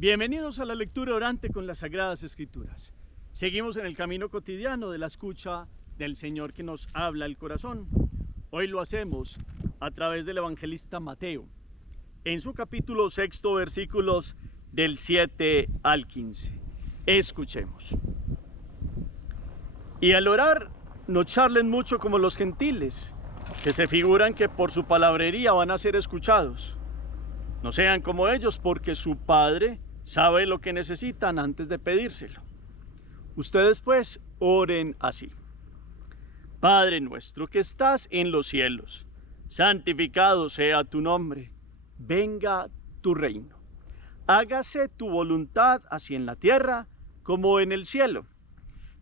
Bienvenidos a la lectura orante con las Sagradas Escrituras. Seguimos en el camino cotidiano de la escucha del Señor que nos habla el corazón. Hoy lo hacemos a través del evangelista Mateo, en su capítulo 6, versículos del 7 al 15. Escuchemos. Y al orar, no charlen mucho como los gentiles, que se figuran que por su palabrería van a ser escuchados. No sean como ellos, porque su Padre sabe lo que necesitan antes de pedírselo. Ustedes pues oren así: Padre nuestro que estás en los cielos, santificado sea tu nombre, venga tu reino. Hágase tu voluntad así en la tierra como en el cielo.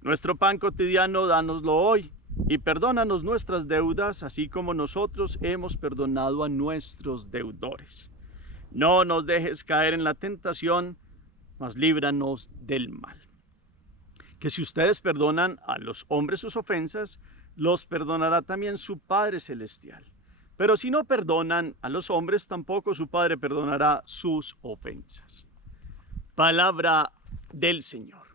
Nuestro pan cotidiano dánoslo hoy, y perdónanos nuestras deudas, así como nosotros hemos perdonado a nuestros deudores. No nos dejes caer en la tentación, mas líbranos del mal. Que si ustedes perdonan a los hombres sus ofensas, los perdonará también su Padre Celestial. Pero si no perdonan a los hombres, tampoco su Padre perdonará sus ofensas. Palabra del Señor.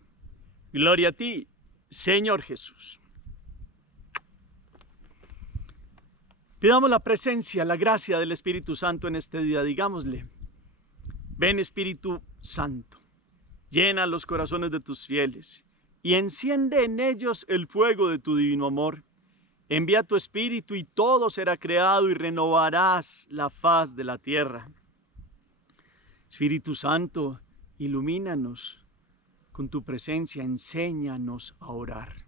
Gloria a ti, Señor Jesús. Pidamos la presencia, la gracia del Espíritu Santo en este día. Digámosle: ven Espíritu Santo, llena los corazones de tus fieles y enciende en ellos el fuego de tu divino amor. Envía tu Espíritu y todo será creado y renovarás la faz de la tierra. Espíritu Santo, ilumínanos con tu presencia, enséñanos a orar,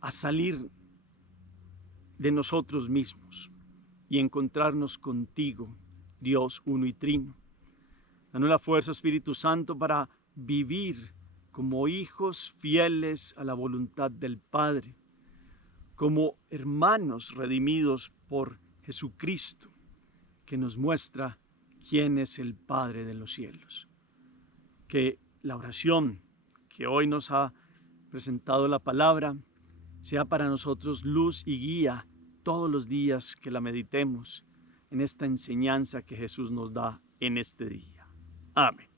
a salir de nosotros mismos y encontrarnos contigo, Dios uno y trino. Danos la fuerza, Espíritu Santo, para vivir como hijos fieles a la voluntad del Padre, como hermanos redimidos por Jesucristo, que nos muestra quién es el Padre de los cielos. Que la oración que hoy nos ha presentado la palabra sea para nosotros luz y guía todos los días que la meditemos en esta enseñanza que Jesús nos da en este día. Amén.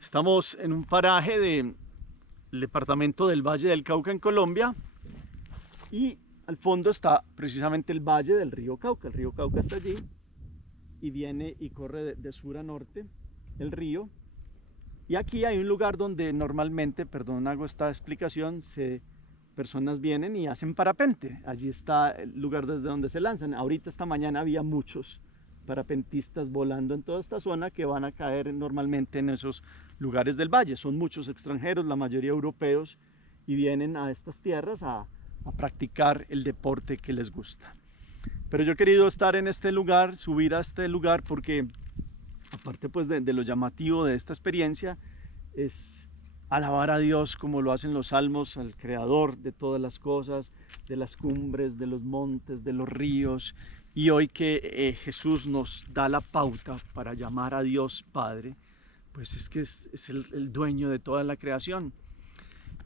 Estamos en un paraje del departamento del Valle del Cauca en Colombia y al fondo está precisamente el valle del río Cauca. El río Cauca está allí y viene y corre de sur a norte el río. Y aquí hay un lugar donde normalmente, perdón, hago esta explicación, personas vienen y hacen parapente. Allí está el lugar desde donde se lanzan. Ahorita esta mañana había muchos parapentistas volando en toda esta zona que van a caer normalmente en esos lugares del valle. Son muchos extranjeros, la mayoría europeos, y vienen a estas tierras a practicar el deporte que les gusta. Pero yo he querido estar en este lugar, subir a este lugar, porque aparte pues de lo llamativo de esta experiencia es alabar a Dios como lo hacen los salmos, al creador de todas las cosas, de las cumbres, de los montes, de los ríos. Y hoy que Jesús nos da la pauta para llamar a Dios Padre, pues es que es el dueño de toda la creación.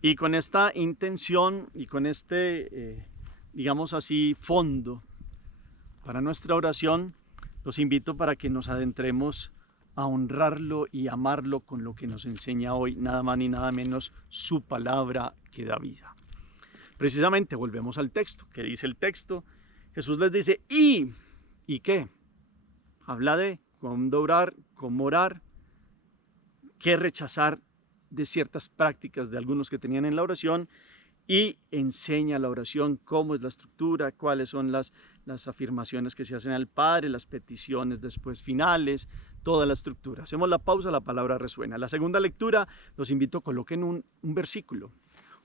Y con esta intención y con este, digamos así, fondo para nuestra oración, los invito para que nos adentremos a honrarlo y amarlo con lo que nos enseña hoy, nada más ni nada menos, su palabra que da vida. Precisamente volvemos al texto. ¿Qué dice el texto? Jesús les dice, ¿y qué? Habla de cuándo orar, cómo orar, qué rechazar de ciertas prácticas de algunos que tenían en la oración, y enseña la oración, cómo es la estructura, cuáles son las afirmaciones que se hacen al Padre, las peticiones después finales, toda la estructura. Hacemos la pausa, la palabra resuena. La segunda lectura, los invito a coloquen un versículo,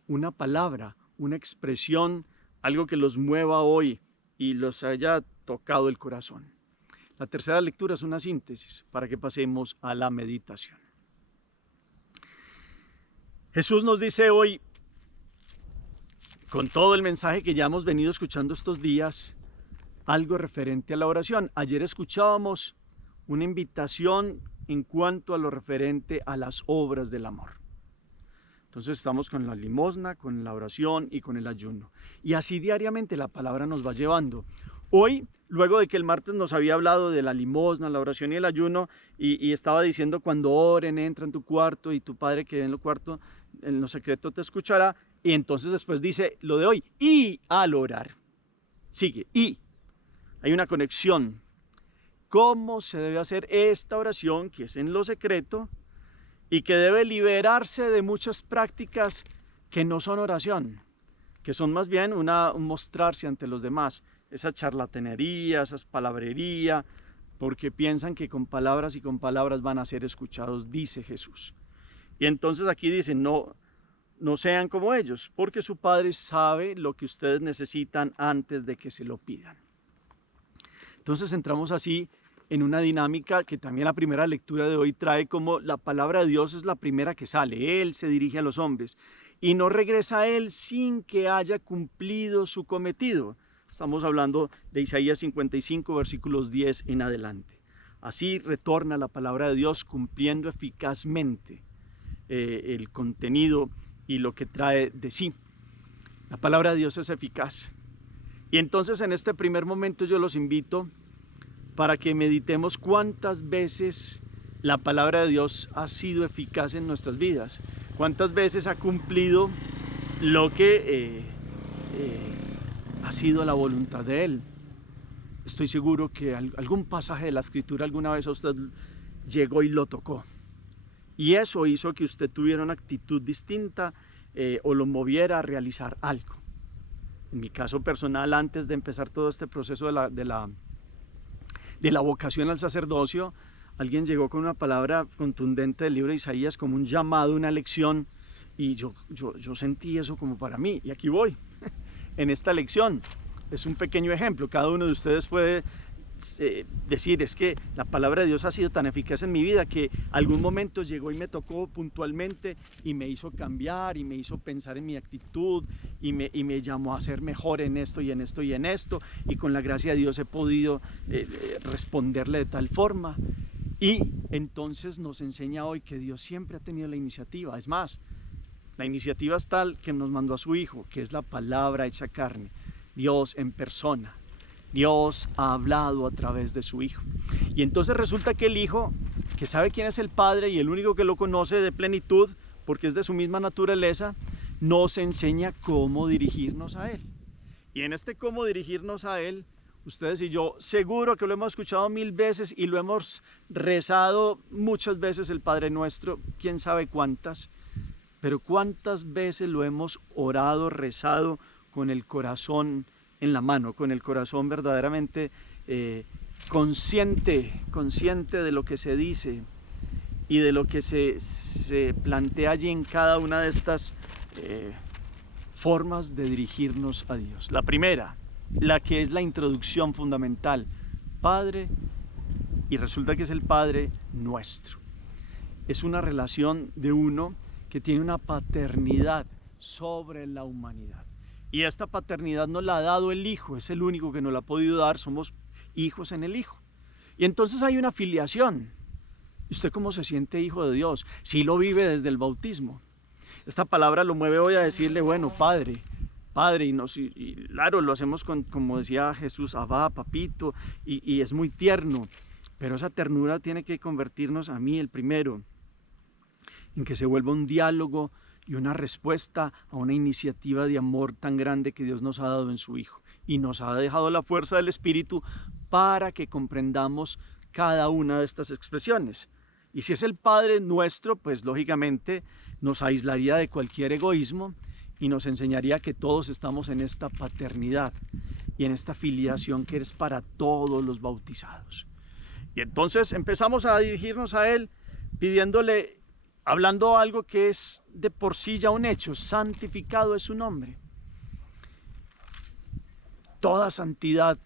una palabra, una expresión, algo que los mueva hoy y los haya tocado el corazón. La tercera lectura es una síntesis para que pasemos a la meditación. Jesús nos dice hoy, con todo el mensaje que ya hemos venido escuchando estos días, algo referente a la oración. Ayer escuchábamos una invitación en cuanto a lo referente a las obras del amor. Entonces estamos con la limosna, con la oración y con el ayuno. Y así diariamente la palabra nos va llevando. Hoy, luego de que el martes nos había hablado de la limosna, la oración y el ayuno, y estaba diciendo cuando oren, entra en tu cuarto y tu Padre que en lo cuarto, en lo secreto te escuchará, y entonces después dice lo de hoy, y al orar. Sigue, y hay una conexión. ¿Cómo se debe hacer esta oración que es en lo secreto y que debe liberarse de muchas prácticas que no son oración, que son más bien un mostrarse ante los demás, esa charlatanería, esa palabrería, porque piensan que con palabras y con palabras van a ser escuchados, dice Jesús. Y entonces aquí dicen, no sean como ellos, porque su Padre sabe lo que ustedes necesitan antes de que se lo pidan. Entonces entramos así en una dinámica que también la primera lectura de hoy trae, como la palabra de Dios es la primera que sale. Él se dirige a los hombres y no regresa a Él sin que haya cumplido su cometido. Estamos hablando de Isaías 55, versículos 10 en adelante. Así retorna la palabra de Dios cumpliendo eficazmente el contenido y lo que trae de sí. La palabra de Dios es eficaz. Y entonces en este primer momento yo los invito para que meditemos cuántas veces la palabra de Dios ha sido eficaz en nuestras vidas, cuántas veces ha cumplido lo que ha sido la voluntad de Él. Estoy seguro que algún pasaje de la Escritura alguna vez a usted llegó y lo tocó, y eso hizo que usted tuviera una actitud distinta o lo moviera a realizar algo. En mi caso personal, antes de empezar todo este proceso de la vocación al sacerdocio, alguien llegó con una palabra contundente del libro de Isaías como un llamado, una lección, y yo sentí eso como para mí, y aquí voy, en esta lección. Es un pequeño ejemplo, cada uno de ustedes puede decir, es que la palabra de Dios ha sido tan eficaz en mi vida que algún momento llegó y me tocó puntualmente y me hizo cambiar y me hizo pensar en mi actitud y me llamó a ser mejor en esto y en esto y en esto, y con la gracia de Dios he podido responderle de tal forma. Y entonces nos enseña hoy que Dios siempre ha tenido la iniciativa. Es más, la iniciativa es tal que nos mandó a su Hijo, que es la palabra hecha carne, Dios en persona. Dios ha hablado a través de su Hijo. Y entonces resulta que el Hijo, que sabe quién es el Padre y el único que lo conoce de plenitud, porque es de su misma naturaleza, nos enseña cómo dirigirnos a Él. Y en este cómo dirigirnos a Él, ustedes y yo, seguro que lo hemos escuchado 1000 veces y lo hemos rezado muchas veces el Padre Nuestro, quién sabe cuántas, pero cuántas veces lo hemos orado, rezado con el corazón en la mano, con el corazón verdaderamente consciente de lo que se dice y de lo que se plantea allí en cada una de estas formas de dirigirnos a Dios. La primera, la que es la introducción fundamental, Padre, y resulta que es el Padre nuestro. Es una relación de uno que tiene una paternidad sobre la humanidad. Y esta paternidad nos la ha dado el Hijo, es el único que nos la ha podido dar, somos hijos en el Hijo. Y entonces hay una filiación. ¿Usted cómo se siente hijo de Dios? Sí lo vive desde el bautismo. Esta palabra lo mueve hoy a decirle, bueno, Padre, y claro, lo hacemos como decía Jesús, Abba, papito, y es muy tierno, pero esa ternura tiene que convertirnos, a mí el primero, en que se vuelva un diálogo y una respuesta a una iniciativa de amor tan grande que Dios nos ha dado en su Hijo, y nos ha dejado la fuerza del Espíritu para que comprendamos cada una de estas expresiones. Y si es el Padre nuestro, pues lógicamente nos aislaría de cualquier egoísmo y nos enseñaría que todos estamos en esta paternidad y en esta filiación que es para todos los bautizados. Y entonces empezamos a dirigirnos a Él pidiéndole, hablando algo que es de por sí ya un hecho, santificado es su nombre. Toda santidad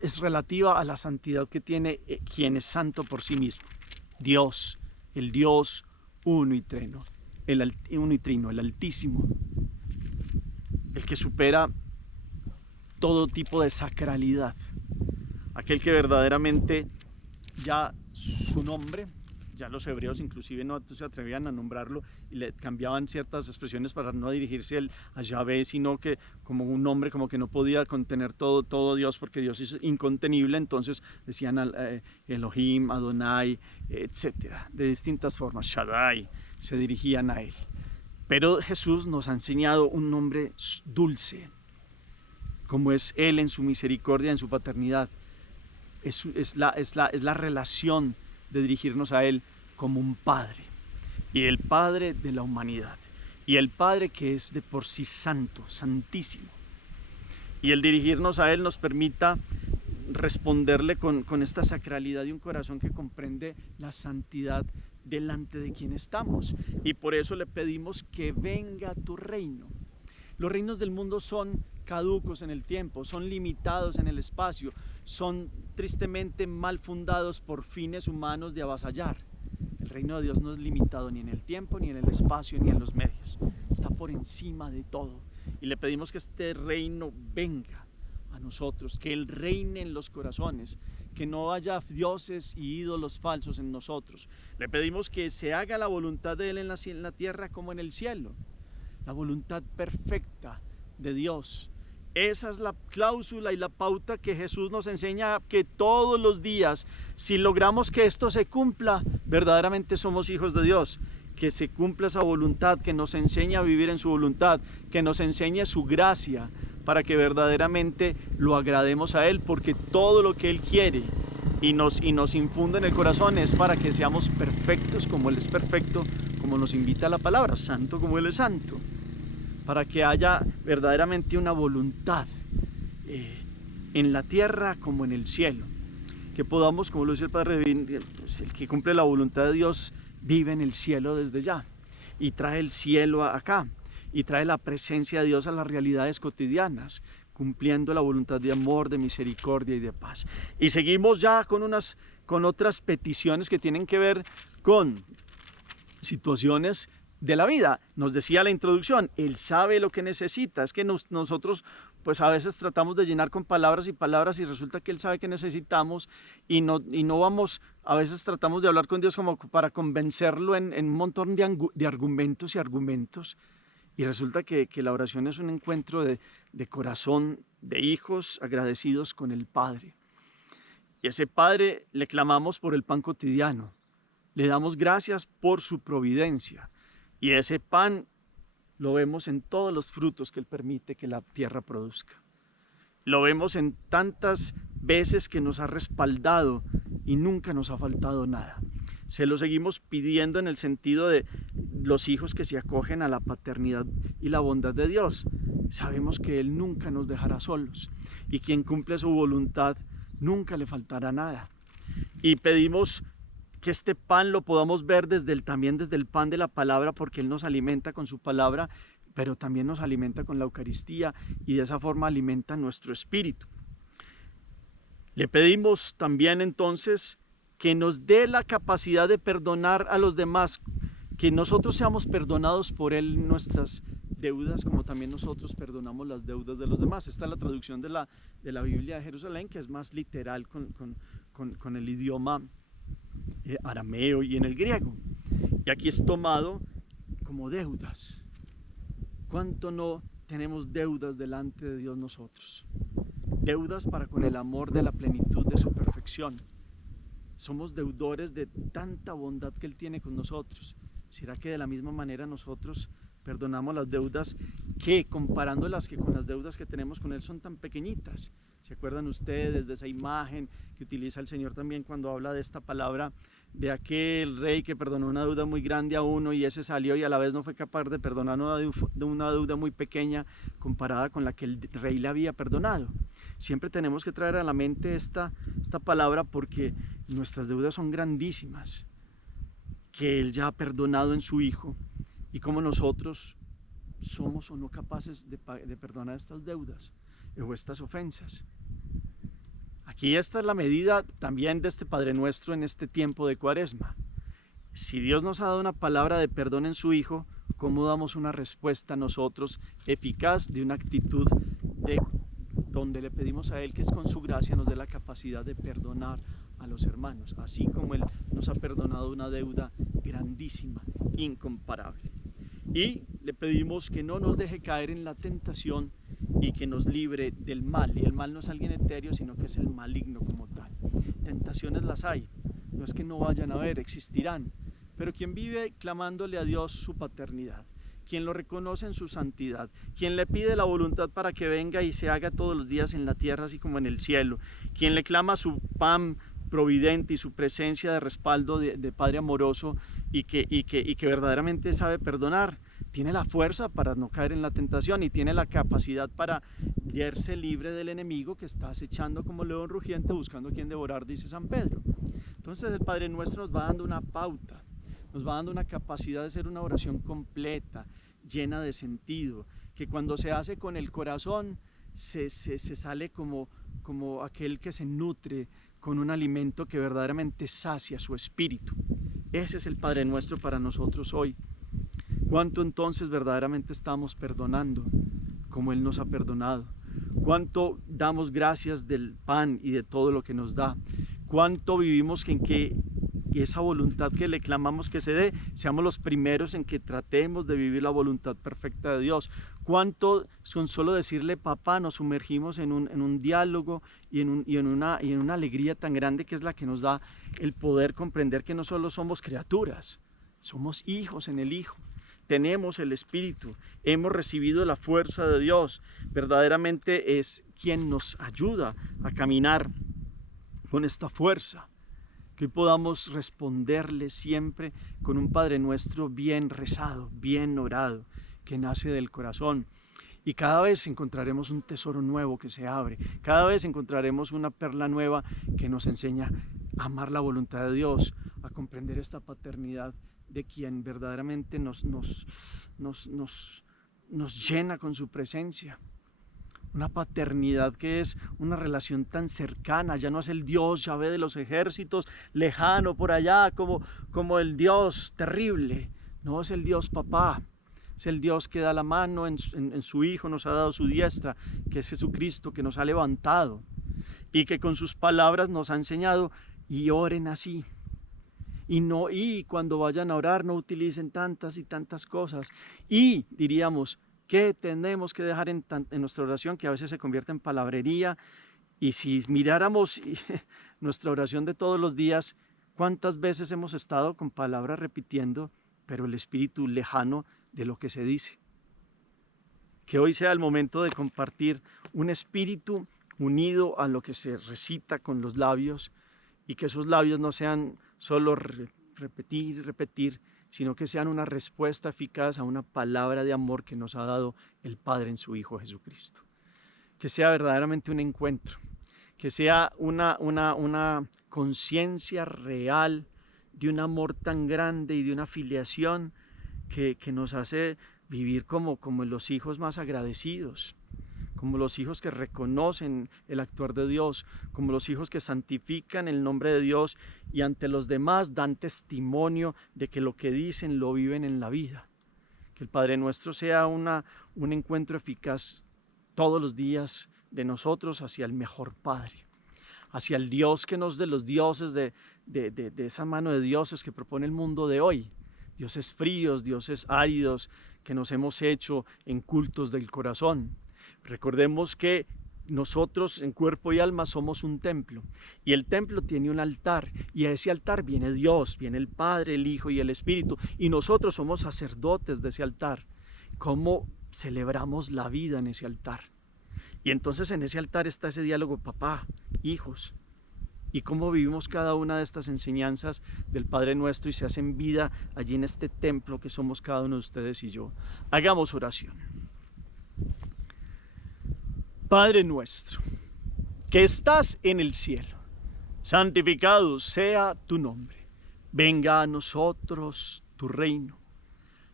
es relativa a la santidad que tiene quien es santo por sí mismo. Dios, el Dios uno y trino, el Altísimo, el que supera todo tipo de sacralidad, aquel que verdaderamente ya su nombre ya los hebreos inclusive no se atrevían a nombrarlo y le cambiaban ciertas expresiones para no dirigirse a Yahvé, sino que como un nombre como que no podía contener todo Dios, porque Dios es incontenible. Entonces decían Elohim, Adonai, etcétera, de distintas formas. Shaddai, se dirigían a él. Pero Jesús nos ha enseñado un nombre dulce, como es Él en su misericordia, en su paternidad. Es la relación de dirigirnos a Él como un Padre, y el Padre de la humanidad, y el Padre que es de por sí santo, santísimo. Y el dirigirnos a Él nos permita responderle con esta sacralidad de un corazón que comprende la santidad delante de quien estamos. Y por eso le pedimos que venga tu reino. Los reinos del mundo son caducos en el tiempo, son limitados en el espacio, son tristemente mal fundados por fines humanos de avasallar. El reino de Dios no es limitado ni en el tiempo, ni en el espacio, ni en los medios. Está por encima de todo. Y le pedimos que este reino venga a nosotros, que Él reine en los corazones, que no haya dioses y ídolos falsos en nosotros. Le pedimos que se haga la voluntad de Él en la tierra como en el cielo. La voluntad perfecta de Dios. Esa es la cláusula y la pauta que Jesús nos enseña, que todos los días, si logramos que esto se cumpla, verdaderamente somos hijos de Dios. Que se cumpla esa voluntad, que nos enseñe a vivir en su voluntad, que nos enseñe su gracia, para que verdaderamente lo agrademos a Él, porque todo lo que Él quiere y nos infunde en el corazón es para que seamos perfectos como Él es perfecto, como nos invita la palabra, santo como Él es santo, para que haya verdaderamente una voluntad en la tierra como en el cielo, que podamos, como lo dice el Padre, el que cumple la voluntad de Dios vive en el cielo desde ya, y trae el cielo acá, y trae la presencia de Dios a las realidades cotidianas, cumpliendo la voluntad de amor, de misericordia y de paz. Y seguimos ya con otras peticiones que tienen que ver con situaciones de la vida. Nos decía la introducción, Él sabe lo que necesita. Es que nosotros pues a veces tratamos de llenar con palabras y resulta que Él sabe que necesitamos y no vamos, a veces tratamos de hablar con Dios como para convencerlo en un montón de argumentos, y resulta que la oración es un encuentro de corazón, de hijos agradecidos con el Padre. Y a ese Padre le clamamos por el pan cotidiano, le damos gracias por su providencia, y ese pan lo vemos en todos los frutos que Él permite que la tierra produzca. Lo vemos en tantas veces que nos ha respaldado y nunca nos ha faltado nada. Se lo seguimos pidiendo en el sentido de los hijos que se acogen a la paternidad y la bondad de Dios. Sabemos que Él nunca nos dejará solos, y quien cumple su voluntad nunca le faltará nada. Y pedimos que este pan lo podamos ver también desde el pan de la palabra, porque Él nos alimenta con su palabra, pero también nos alimenta con la Eucaristía, y de esa forma alimenta nuestro espíritu. Le pedimos también entonces que nos dé la capacidad de perdonar a los demás, que nosotros seamos perdonados por Él nuestras deudas, como también nosotros perdonamos las deudas de los demás. Esta es la traducción de la Biblia de Jerusalén, que es más literal con el idioma arameo y en el griego. Y aquí es tomado como deudas. ¿Cuánto no tenemos deudas delante de Dios nosotros? Deudas para con el amor de la plenitud de su perfección. Somos deudores de tanta bondad que Él tiene con nosotros. ¿Será que de la misma manera nosotros perdonamos las deudas que, comparándolas que con las deudas que tenemos con Él, son tan pequeñitas? ¿Se acuerdan ustedes de esa imagen que utiliza el Señor también cuando habla de esta palabra, de aquel rey que perdonó una deuda muy grande a uno y ese salió y a la vez no fue capaz de perdonar una deuda muy pequeña comparada con la que el rey le había perdonado? Siempre tenemos que traer a la mente esta palabra, porque nuestras deudas son grandísimas, que Él ya ha perdonado en su Hijo, y como nosotros somos o no capaces de perdonar estas deudas o estas ofensas. Aquí esta es la medida también de este Padre Nuestro en este tiempo de Cuaresma. Si Dios nos ha dado una palabra de perdón en su Hijo, ¿cómo damos una respuesta nosotros eficaz de una actitud donde le pedimos a Él que es con su gracia nos dé la capacidad de perdonar a los hermanos, así como Él nos ha perdonado una deuda grandísima, incomparable. Y le pedimos que no nos deje caer en la tentación y que nos libre del mal. Y el mal no es alguien etéreo, sino que es el maligno como tal. Tentaciones las hay, no es que no vayan a haber, existirán. Pero quien vive clamándole a Dios su paternidad, quien lo reconoce en su santidad, quien le pide la voluntad para que venga y se haga todos los días en la tierra así como en el cielo, quien le clama su pan providente y su presencia de respaldo de Padre amoroso y que verdaderamente sabe perdonar, tiene la fuerza para no caer en la tentación y tiene la capacidad para verse libre del enemigo que está acechando como león rugiente buscando a quien devorar, dice San Pedro. Entonces el Padre Nuestro nos va dando una pauta, nos va dando una capacidad de ser una oración completa, llena de sentido, que cuando se hace con el corazón se sale como aquel que se nutre con un alimento que verdaderamente sacia su espíritu. Ese es el Padre Nuestro para nosotros hoy. ¿Cuánto entonces verdaderamente estamos perdonando como Él nos ha perdonado? ¿Cuánto damos gracias del pan y de todo lo que nos da? ¿Cuánto vivimos en que esa voluntad que le clamamos que se dé, seamos los primeros en que tratemos de vivir la voluntad perfecta de Dios? ¿Cuánto con solo decirle papá nos sumergimos en un diálogo y en una alegría tan grande que es la que nos da el poder comprender que no solo somos criaturas, somos hijos en el Hijo? Tenemos el Espíritu, hemos recibido la fuerza de Dios, verdaderamente es quien nos ayuda a caminar con esta fuerza, que hoy podamos responderle siempre con un Padre Nuestro bien rezado, bien orado, que nace del corazón. Y cada vez encontraremos un tesoro nuevo que se abre, cada vez encontraremos una perla nueva que nos enseña a amar la voluntad de Dios, a comprender esta paternidad de quien verdaderamente nos llena con su presencia. Una paternidad que es una relación tan cercana, ya no es el Dios Yahvé de los ejércitos, lejano por allá, como el Dios terrible. No, es el Dios papá, es el Dios que da la mano en su Hijo, nos ha dado su diestra, que es Jesucristo, que nos ha levantado y que con sus palabras nos ha enseñado y oren así. Y cuando vayan a orar no utilicen tantas y tantas cosas. Y diríamos, ¿qué tenemos que dejar en nuestra oración? Que a veces se convierte en palabrería. Y si miráramos nuestra oración de todos los días, ¿cuántas veces hemos estado con palabras repitiendo, pero el espíritu lejano de lo que se dice? Que hoy sea el momento de compartir un espíritu unido a lo que se recita con los labios y que esos labios no sean solo repetir y repetir, sino que sean una respuesta eficaz a una palabra de amor que nos ha dado el Padre en su Hijo Jesucristo. Que sea verdaderamente un encuentro, que sea una conciencia real de un amor tan grande y de una filiación que nos hace vivir como los hijos más agradecidos, como los hijos que reconocen el actuar de Dios, como los hijos que santifican el nombre de Dios y ante los demás dan testimonio de que lo que dicen lo viven en la vida. Que el Padre Nuestro sea un encuentro eficaz todos los días de nosotros hacia el mejor Padre, hacia el Dios que nos de los dioses, de esa mano de dioses que propone el mundo de hoy. Dioses fríos, dioses áridos que nos hemos hecho en cultos del corazón. Recordemos que nosotros en cuerpo y alma somos un templo y el templo tiene un altar y a ese altar viene Dios, viene el Padre, el Hijo y el Espíritu y nosotros somos sacerdotes de ese altar. ¿Cómo celebramos la vida en ese altar? Y entonces en ese altar está ese diálogo papá, hijos, y cómo vivimos cada una de estas enseñanzas del Padre Nuestro y se hacen vida allí en este templo que somos cada uno de ustedes y yo. Hagamos oración. Padre nuestro, que estás en el cielo, santificado sea tu nombre. Venga a nosotros tu reino.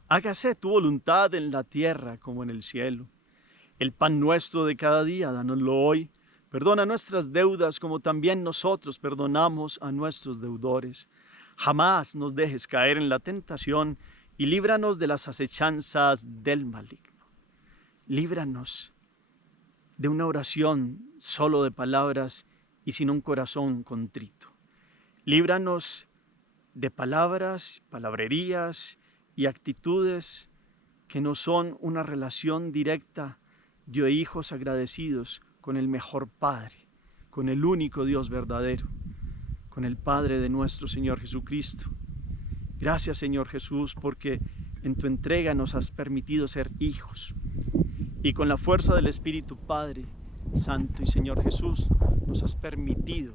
Hágase tu voluntad en la tierra como en el cielo. El pan nuestro de cada día, dánoslo hoy. Perdona nuestras deudas como también nosotros perdonamos a nuestros deudores. Jamás nos dejes caer en la tentación y líbranos de las acechanzas del maligno. Líbranos de una oración solo de palabras y sin un corazón contrito. Líbranos de palabras, palabrerías y actitudes que no son una relación directa de hijos agradecidos con el mejor Padre, con el único Dios verdadero, con el Padre de nuestro Señor Jesucristo. Gracias, Señor Jesús, porque en tu entrega nos has permitido ser hijos. Y con la fuerza del Espíritu Padre Santo y Señor Jesús, nos has permitido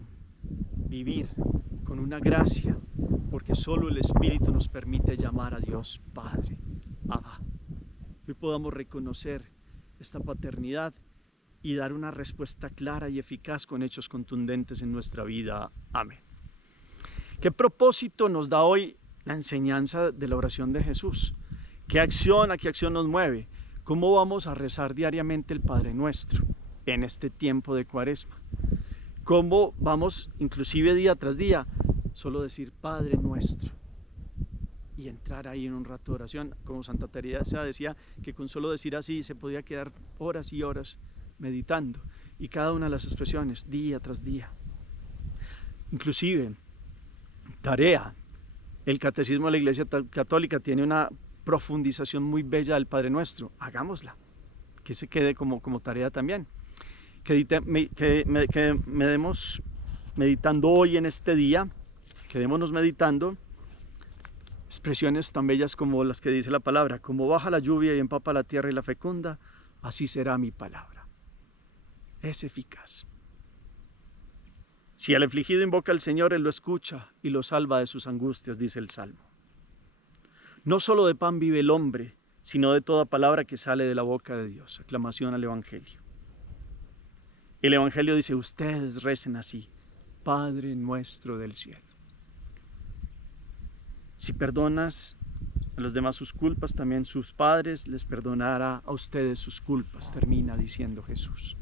vivir con una gracia, porque solo el Espíritu nos permite llamar a Dios Padre, Abba. Que hoy podamos reconocer esta paternidad y dar una respuesta clara y eficaz con hechos contundentes en nuestra vida. Amén. ¿Qué propósito nos da hoy la enseñanza de la oración de Jesús? ¿A qué acción nos mueve? ¿Cómo vamos a rezar diariamente el Padre Nuestro en este tiempo de Cuaresma? ¿Cómo vamos, inclusive día tras día, solo decir Padre Nuestro y entrar ahí en un rato de oración? Como Santa Teresa decía que con solo decir así se podía quedar horas y horas meditando, y cada una de las expresiones día tras día. Inclusive tarea, el Catecismo de la Iglesia Católica tiene una profundización muy bella del Padre Nuestro. Hagámosla, que se quede como tarea también. Quedemos meditando hoy en este día, quedémonos meditando expresiones tan bellas como las que dice la palabra: como baja la lluvia y empapa la tierra y la fecunda, así será mi palabra. Es eficaz. Si el afligido invoca al Señor, Él lo escucha y lo salva de sus angustias, dice el Salmo. No solo de pan vive el hombre, sino de toda palabra que sale de la boca de Dios. Aclamación al Evangelio. El Evangelio dice: ustedes recen así: Padre nuestro del cielo. Si perdonas a los demás sus culpas, también sus padres les perdonará a ustedes sus culpas, termina diciendo Jesús.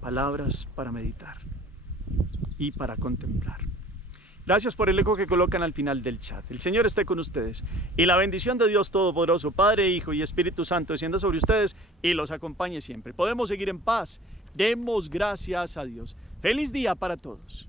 Palabras para meditar y para contemplar. Gracias por el eco que colocan al final del chat. El Señor esté con ustedes y la bendición de Dios Todopoderoso, Padre, Hijo y Espíritu Santo, descienda sobre ustedes y los acompañe siempre. Podemos seguir en paz. Demos gracias a Dios. Feliz día para todos.